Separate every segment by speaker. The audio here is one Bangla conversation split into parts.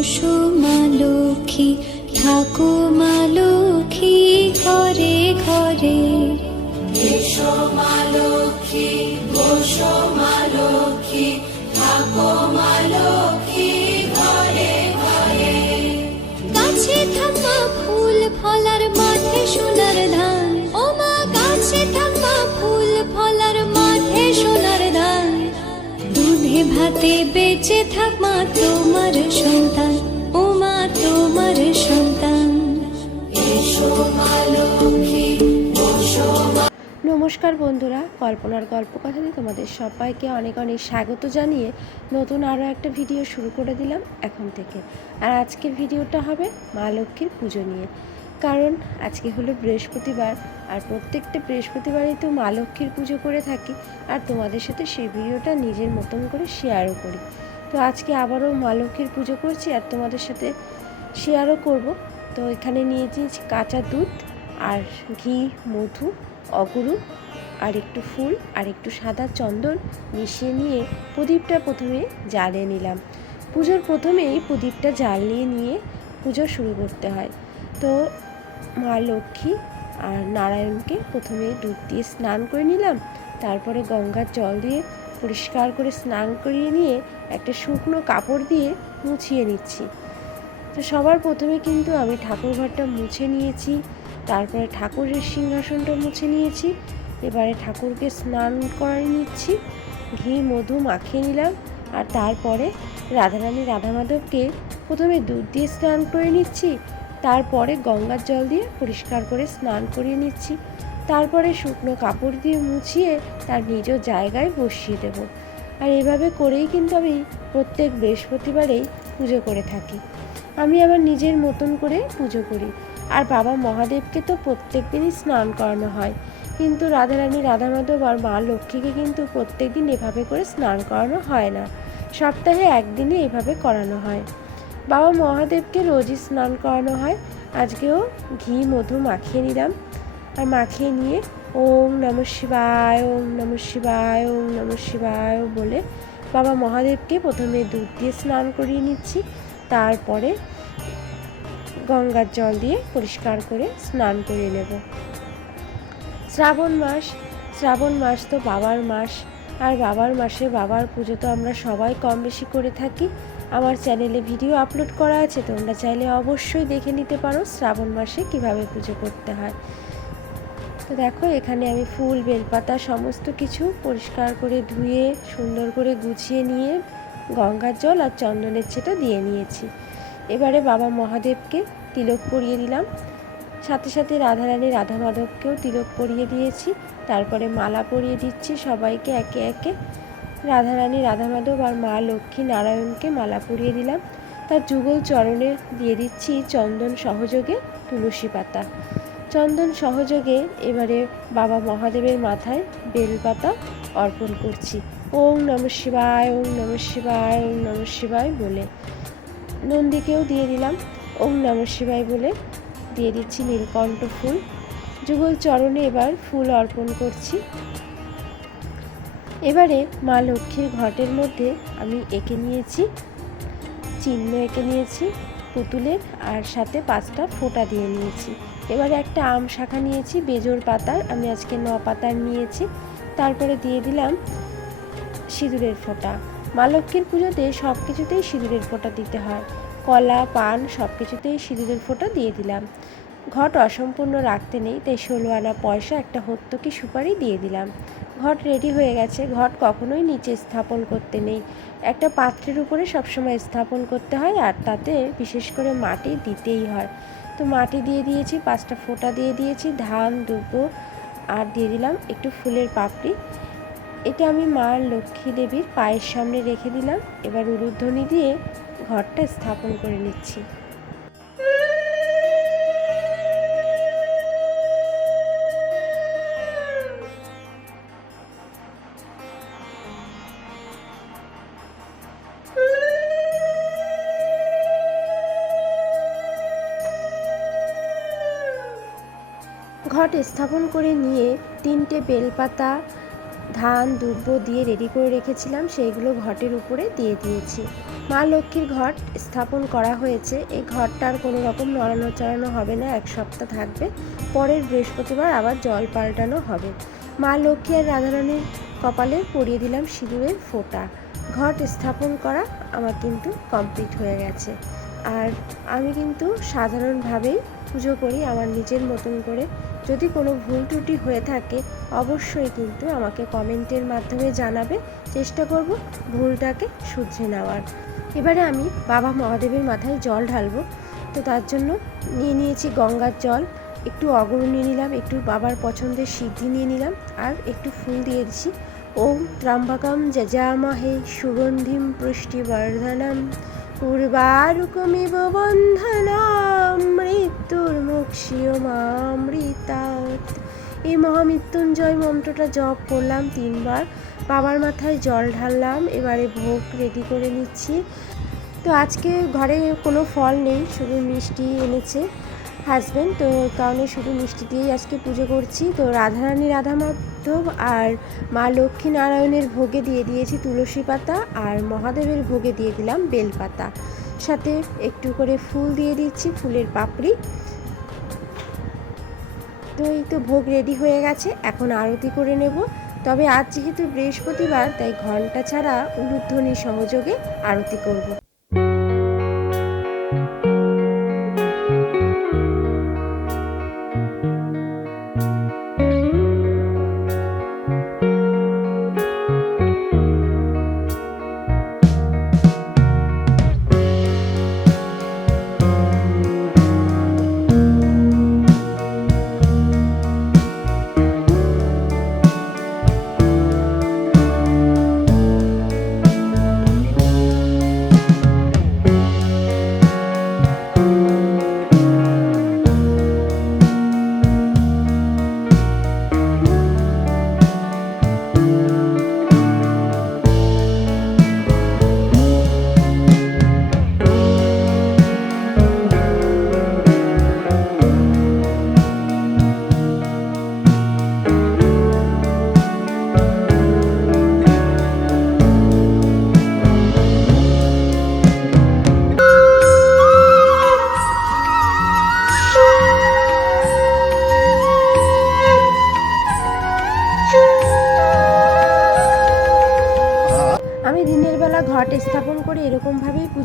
Speaker 1: মা লক্ষ্মী বসো মা লক্ষ্মী থাকো মা লক্ষ্মী ঘরে ঘরে।
Speaker 2: এসো মা লক্ষ্মী বসো মা লক্ষ্মী থাকো মা লক্ষ্মী ঘরে ঘরে।
Speaker 1: গাছে থাকা ফুল ফলার মাঠে সোনার ধান। ও মা গাছে থাকা ফুল ফলার মাঠে সোনার ধান। দুধে ভাতে থাক মা তোমার সন্তান। ও মা তোমার সন্তান।
Speaker 3: নমস্কার বন্ধুরা, কল্পনার গল্প কথাতে তোমাদের সবাইকে অনেক অনেক স্বাগত জানিয়ে নতুন আরও একটা ভিডিও শুরু করে দিলাম এখন থেকে। আর আজকের ভিডিওটা হবে মা লক্ষ্মীর পুজো নিয়ে। কারণ আজকে হলো বৃহস্পতিবার, আর প্রত্যেকটা বৃহস্পতিবারই তো মা লক্ষ্মীর পুজো করে থাকি। আর তোমাদের সাথে সেই ভিডিওটা নিজের মতন করে শেয়ারও করি। তো আজকে আবারও মা লক্ষ্মীর পুজো করছি আর তোমাদের সাথে শেয়ারও করব। তো এখানে নিয়েছি কাঁচা দুধ আর ঘি, মধু, অগুরু আর একটু ফুল আর একটু সাদা চন্দন মিশিয়ে নিয়ে প্রদীপটা প্রথমে জ্বালিয়ে নিলাম। পুজোর প্রথমেই প্রদীপটা জ্বালিয়ে নিয়ে পুজো শুরু করতে হয়। তো মা লক্ষ্মী আর নারায়ণকে প্রথমে দুধ দিয়ে স্নান করে নিলাম, তারপরে গঙ্গার জল দিয়ে পরিষ্কার করে স্নান করিয়ে নিয়ে একটা শুকনো কাপড় দিয়ে মুছিয়ে নিচ্ছি। তো সবার প্রথমে কিন্তু আমি ঠাকুর ঘরটা মুছে নিয়েছি, তারপরে ঠাকুরের সিংহাসনটা মুছে নিয়েছি, এবারে ঠাকুরকে স্নান করাই নিচ্ছি, ঘি, মধু মাখিয়ে নিলাম, আর তারপরে রাধারানী রাধা মাধবকে প্রথমে দুধ দিয়ে স্নান করে নিচ্ছি, তারপরে গঙ্গার জল দিয়ে পরিষ্কার করে স্নান করিয়ে নিচ্ছি। তারপরে শুকনো কাপড় দিয়ে মুছিয়ে তার নিজ জায়গায় বসিয়ে দেব। আর এভাবে করেই কিন্তু আমি প্রত্যেক বৃহস্পতিবারেই পুজো করে থাকি। আমি আমার নিজের মতন করে পুজো করি। আর বাবা মহাদেবকে তো প্রত্যেক দিনই স্নান করানো হয়। কিন্তু রাধারানী রাধা মাধব আর মা লক্ষ্মীকে কিন্তু প্রত্যেক দিন এভাবে করে স্নান করানো হয় না। সপ্তাহে একদিনে এভাবে করানো হয়। বাবা মহাদেবকে রোজই স্নান করানো হয়। আজকেও ঘি, মধু মাখিয়ে নিলাম। আর মাখিয়ে নিয়ে ওম নম শিবায়, ওম নম শিবায়, ওম নম শিবায় বলে বাবা মহাদেবকে প্রথমে দুধ দিয়ে স্নান করিয়ে নিচ্ছি। তারপরে গঙ্গার জল দিয়ে পরিষ্কার করে স্নান করে নেব। শ্রাবণ মাস শ্রাবণ মাস তো বাবার মাস। আর বাবার মাসে বাবার পুজো তো আমরা সবাই কম বেশি করে থাকি। আমার চ্যানেলে ভিডিও আপলোড করা আছে, তোমরা চাইলে অবশ্যই দেখে নিতে পারো শ্রাবণ মাসে কীভাবে পুজো করতে হয়। তো দেখো, এখানে আমি ফুল, বেলপাতা, সমস্ত কিছু পরিষ্কার করে ধুয়ে, সুন্দর করে গুছিয়ে নিয়ে গঙ্গার জল আর চন্দনের ছেটা দিয়ে নিয়েছি। এবারে বাবা মহাদেবকে তিলক পরিয়ে দিলাম। সাথে সাথে রাধারানী রাধা মাধবকেও তিলক পরিয়ে দিয়েছি। তারপরে মালা পরিয়ে দিচ্ছি সবাইকে, একে একে। রাধারানী রাধা মাধব আর মা লক্ষ্মী নারায়ণকে মালা পরিয়ে দিলাম। তার যুগল চরণে দিয়ে দিচ্ছি চন্দন সহযোগে তুলসী পাতা। চন্দন সহযোগে এবারে বাবা মহাদেবের মাথায় বেলপাতা অর্পণ করছি। ওম নম শিবায়, ওম নম শিবায়, ওম নম শিবায় বলে নন্দীকেও দিয়ে দিলাম। ওম নম শিবায় বলে দিয়ে দিচ্ছি নীলকণ্ঠ ফুল। যুগল চরণে এবার ফুল অর্পণ করছি। এবারে মা লক্ষ্মীর ঘটের মধ্যে আমি এঁকে নিয়েছি, চিহ্ন এঁকে নিয়েছি, পুতুলের আর সাথে পাঁচটা ফোঁটা দিয়ে নিয়েছি। এবারে একটা আম শাখা নিয়েছি বেজোর পাতার। আমি আজকে ন পাতার নিয়েছি। তারপরে দিয়ে দিলাম সিঁদুরের ফোঁটা। মা লক্ষ্মীর পুজোতে সব কিছুতেই সিঁদুরের ফোঁটা দিতে হয়। কলা, পান সব কিছুতেই সিঁদুরের ফোঁটা দিয়ে দিলাম। ঘট অসম্পূর্ণ রাখতে নেই, তাই ষোলো আনা পয়সা একটা হত্যকি সুপারি দিয়ে দিলাম। ঘট রেডি হয়ে গেছে, ঘট কখনোই নিচে স্থাপন করতে নেই। একটা পাত্রের উপরে সবসময় স্থাপন করতে হয় আর তাতে বিশেষ করে মাটি দিতেই হয়। তো মাটি দিয়ে দিয়েছি, পাঁচটা ফোঁটা দিয়ে দিয়েছি, ধান দুপুর আর দিয়ে দিলাম একটু ফুলের পাপড়ি। এটা আমি মা লক্ষ্মী দেবীর পায়ের সামনে রেখে দিলাম। এবার উলুধ্বনি দিয়ে ঘরটা স্থাপন করে নিচ্ছি। ঘট স্থাপন করে নিয়ে তিনটে বেলপাতা, ধান, দুব্ব দিয়ে রেডি করে রেখেছিলাম। সেইগুলো ঘটের উপরে দিয়ে দিয়েছি। মা লক্ষ্মীর ঘট স্থাপন করা হয়েছে। এই ঘরটা আর কোনো রকম নড়ানো চড়ানো হবে না, এক সপ্তাহ থাকবে। পরের বৃহস্পতিবার আবার জল পাল্টানো হবে। মা লক্ষ্মী আর রাধারানীর কপালে পরিয়ে দিলাম সিঁদুরের ফোঁটা। ঘট স্থাপন করা আমার কিন্তু কমপ্লিট হয়ে গেছে। আর আমি কিন্তু সাধারণভাবেই পুজো করি আমার নিজের মতন করে। যদি কোনো ভুল ত্রুটি হয়ে থাকে, অবশ্যই কিন্তু আমাকে কমেন্টের মাধ্যমে জানাবে। চেষ্টা করব ভুলটাকে শুধরে নেওয়ার। এবারে আমি বাবা মহাদেবের মাথায় জল ঢালবো। তো তার জন্য নিয়ে নিয়েছি গঙ্গার জল। একটু অগরু নিয়ে নিলাম, একটু বাবার পছন্দের সিদ্ধি নিয়ে নিলাম, আর একটু ফুল দিয়ে দিচ্ছি। ওম ত্রাম্বকম যজামহে সুগন্ধিম পুষ্টিবর্ধনম। পূর্বারুকমিব বন্ধনাম, মৃত্যুর মুক্ষিয়মামৃতাৎ এই মহামৃত্যুঞ্জয় মন্ত্রটা জপ করলাম তিনবার, বাবার মাথায় জল ঢাললাম, এবারে ভোগ রেডি করে নিচ্ছি। তো আজকে ঘরে কোনো ফল নেই, শুধু মিষ্টি এনেছে হাজব্যান্ড তো কারণে শুধু মিষ্টি দিয়েই আজকে পুজো করছি। তো রাধারানী রাধা মাধব আর মা লক্ষ্মী নারায়ণের ভোগে দিয়ে দিয়েছি তুলসী পাতা আর মহাদেবের ভোগে দিয়ে দিলাম বেলপাতা। সাথে একটু করে ফুল দিয়ে দিচ্ছি, ফুলের পাপড়ি। তো এই তো ভোগ রেডি হয়ে গেছে, এখন আরতি করে নেব। তবে আজ যেহেতু বৃহস্পতিবার, তাই ঘণ্টা ছাড়া উলুধ্বনি সহযোগে আরতি করব।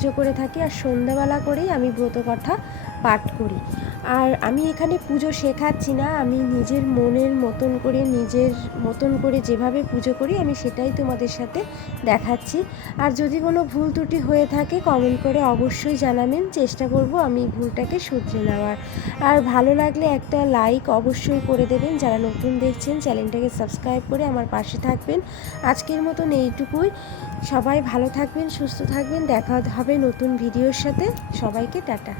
Speaker 3: পুজো করে থাকি আর সন্ধ্যাবেলা করেই আমি ব্রত কথা পাঠ করি। আর আমি এখানে পুজো শেখাচ্ছি না, আমি নিজের মনের মতন করে, নিজের মতন করে যেভাবে পুজো করি, আমি সেটাই তোমাদের সাথে দেখাচ্ছি। আর যদি কোনো ভুল ত্রুটি হয়ে থাকে কমেন্ট করে অবশ্যই জানাবেন, চেষ্টা করব আমি ভুলটাকে শুধরে নেওয়ার। আর ভালো লাগলে একটা লাইক অবশ্যই করে দেবেন, যারা নতুন দেখছেন, চ্যানেলটাকে সাবস্ক্রাইব করে আমার পাশে থাকবেন। আজকের মতন এইটুকুই। সবাই ভালো থাকবেন, সুস্থ থাকবেন, দেখা হবে নতুন ভিডিওর সাথে। সবাইকে টাটা।